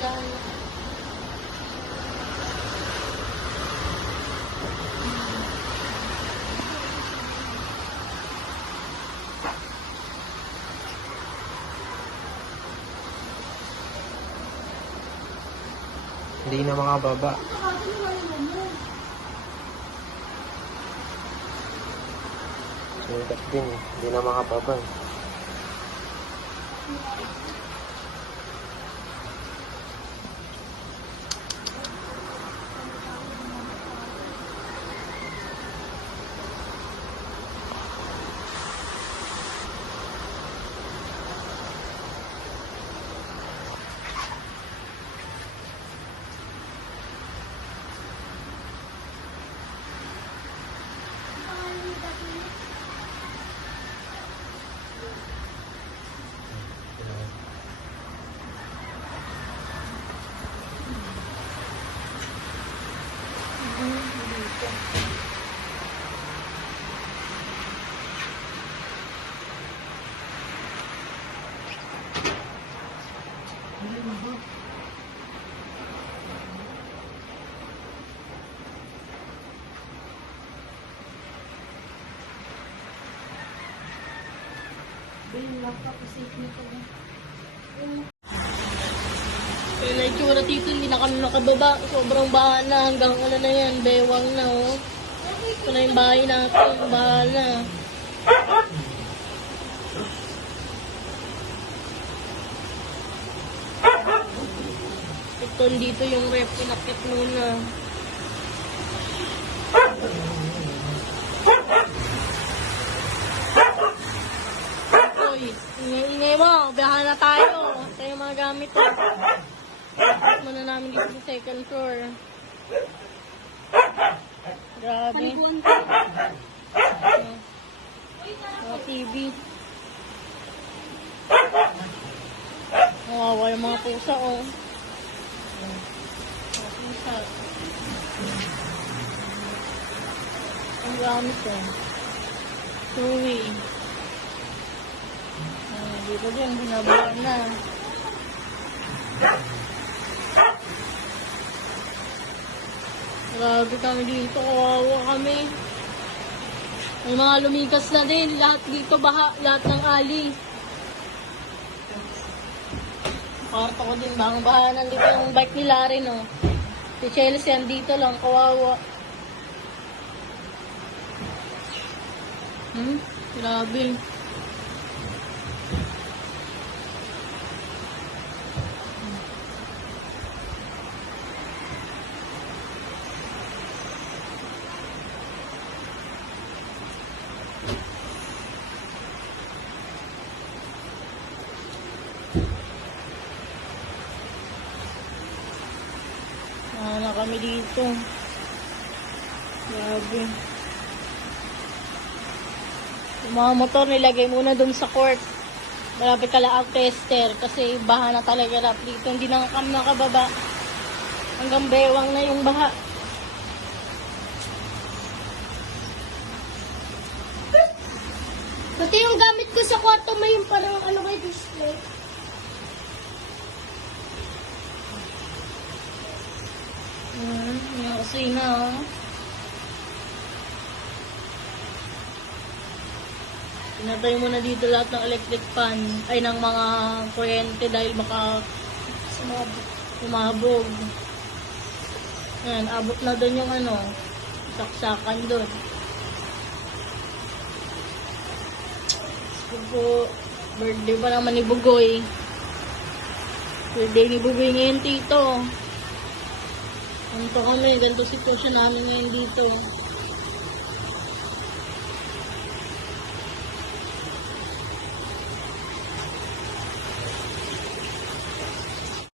dahil. Hindi na makababa. Sumikat din eh. Hindi na makababa eh. Kaya na itsura dito, hindi na kami nakababa. Sobrang baha na, hanggang ano na yan, bewang na oh. Ito na yung bahay natin, baha na. Ito dito yung rep, pinakit muna. Uy, ingay mo, biyahan na tayo. Tayo yung mga gamit oh. Tapos muna namin dito sa second floor. Grabe. Mga TV. Kawawa yung mga pusa oh. Mga pusa. Ang gamit oh. Chewy. Dito din, binabahan na. Grabe kami dito, kawawa kami. May mga lumikas na din, lahat dito baha, lahat ng ali. Kwarto ko din, bahang-baha nandito yung bike ni Larry, no? Si Chelsea, andito lang, kawawa. Grabe. Na kami dito. Grabe. Yung mga motor nilagay muna dun sa court. Malapit ka lang tester kasi baha na talaga rap dito. Hindi na kami nakababa. Hanggang bewang na yung baha. Pati yung gamit ko sa kwarto may yung parang ano may display. Yung kusina oh. Pinatay mo na dito lahat ng electric fan ay ng mga kuryente dahil baka sumabog. Yan, abot na doon yung ano, saksakan doon. Po, birthday pa naman ni Bugoy. Birthday ni Bugoy ngayon, tito. Ganito kami, ganito sitwasyon namin ngayon dito.